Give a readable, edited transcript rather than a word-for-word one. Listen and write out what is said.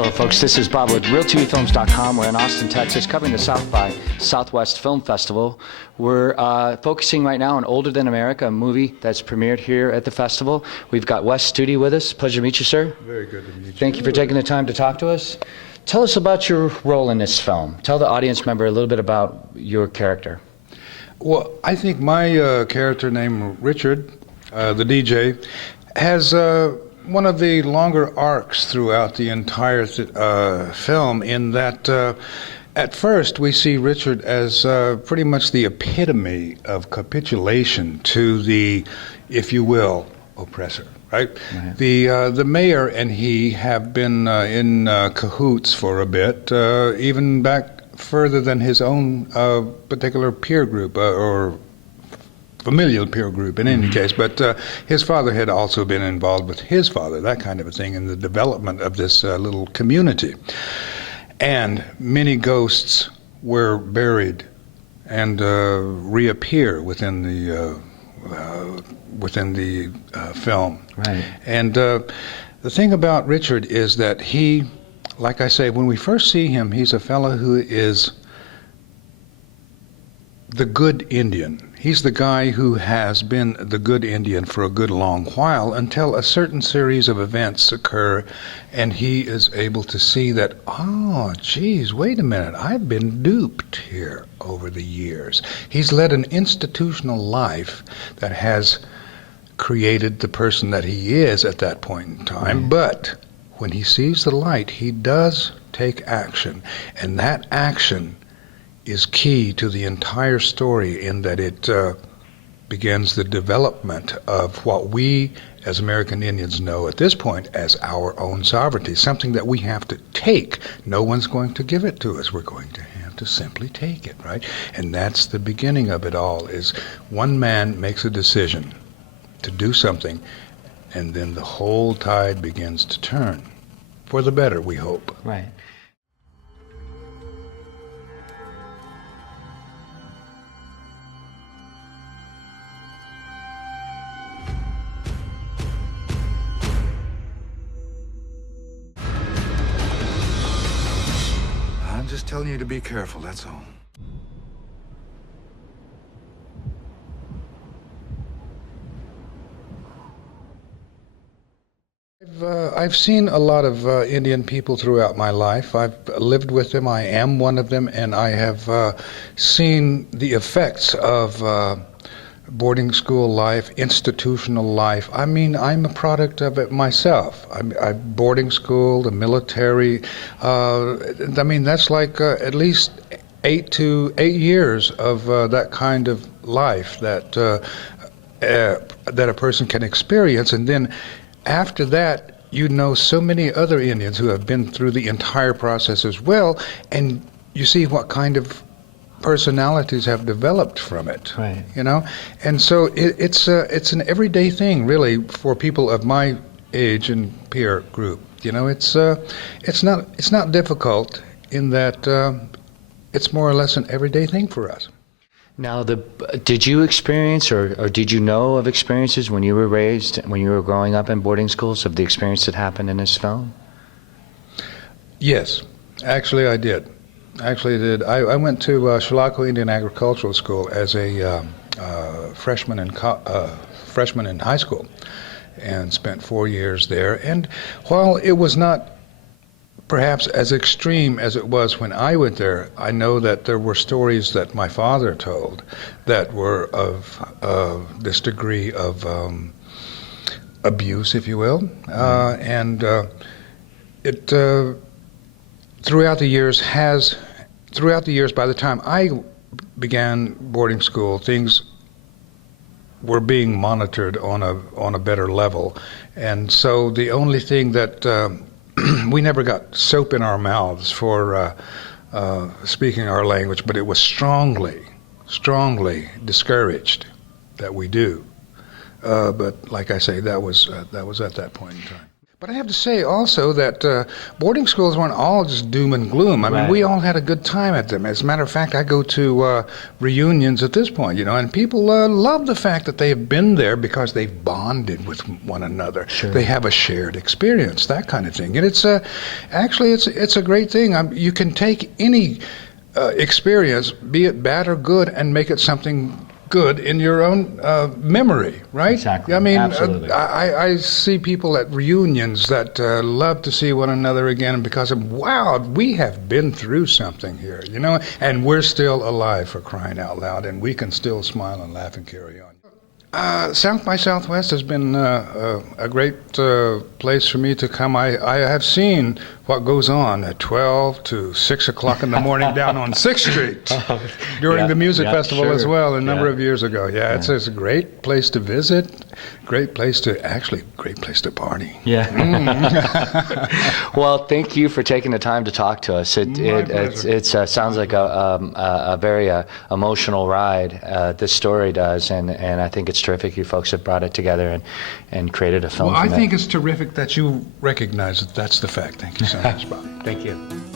Hello, folks. This is Bob with RealTVFilms.com. We're in Austin, Texas, covering the South by Southwest Film Festival. We're focusing right now on Older Than America, a movie that's premiered here at the festival. We've got Wes Studi with us. Pleasure to meet you, sir. Very good to meet you. Thank you for taking the time to talk to us. Tell us about your role in this film. Tell the audience member a little bit about your character. Well, I think my character named Richard, the DJ, has one of the longer arcs throughout the entire film, in that at first we see Richard as pretty much the epitome of capitulation to the, if you will, oppressor. Right? The mayor and he have been in cahoots for a bit, even back further than his own particular peer group or familial peer group in any case. But his father had also been involved with his father, that kind of a thing, in the development of this little community. And many ghosts were buried and reappear within the film. Right. And the thing about Richard is that he, like I say, when we first see him, he's a fellow who is the good Indian. He's the guy who has been the good Indian for a good long while, until a certain series of events occur and he is able to see that, oh, geez, wait a minute, I've been duped here over the years. He's led an institutional life that has created the person that he is at that point in time, but when he sees the light, he does take action, and that action is key to the entire story, in that it begins the development of what we as American Indians know at this point as our own sovereignty, something that we have to take. No one's going to give it to us. We're going to have to simply take it, right? And that's the beginning of it all, is one man makes a decision to do something, and then the whole tide begins to turn. For the better, we hope. Right. I'm just telling you to be careful, that's all. I've seen a lot of Indian people throughout my life. I've lived with them. I am one of them, and I have seen the effects of boarding school life, institutional life. I mean, I'm a product of it myself. I boarding school, the military. I mean, that's like at least 8 years of that kind of life that a person can experience, and then after that, you know so many other Indians who have been through the entire process as well, and you see what kind of personalities have developed from it. Right. You know, and so it's an everyday thing, really, for people of my age and peer group. You know, it's not difficult, in that it's more or less an everyday thing for us. Now, did you experience or did you know of experiences when you were raised, when you were growing up in boarding schools, of the experience that happened in this film? Yes, actually I did. I went to Chilocco Indian Agricultural School as a freshman in high school, and spent 4 years there. And while it was not perhaps as extreme as it was when I went there, I know that there were stories that my father told that were of this degree of abuse, if you will, and it throughout the years, by the time I began boarding school, things were being monitored on a better level, and so the only thing that we never got soap in our mouths for speaking our language, but it was strongly discouraged that we do. But like I say, that was at that point in time. But I have to say also that boarding schools weren't all just doom and gloom. I mean, Right. we all had a good time at them. As a matter of fact, I go to reunions at this point, and people love the fact that they have been there because they've bonded with one another. Sure. They have a shared experience, that kind of thing. And it's actually it's a great thing. You can take any experience, be it bad or good, and make it something good in your own memory, right? Exactly. I mean, Absolutely. I see people at reunions that love to see one another again because of, wow, we have been through something here, and we're still alive, for crying out loud, and we can still smile and laugh and carry on. South by Southwest has been a great place for me to come. I have seen what goes on at 12 to 6 o'clock in the morning down on 6th Street during the music festival sure. as well a number of years ago. Yeah, it's a great place to visit, great place to party. Yeah. Well, thank you for taking the time to talk to us. It sounds like a very emotional ride. This story does, and I think it's terrific you folks have brought it together and created a film. Well, I from think it. it's terrific that you recognize that that's the fact. Thank you so much, Bob. Thank you.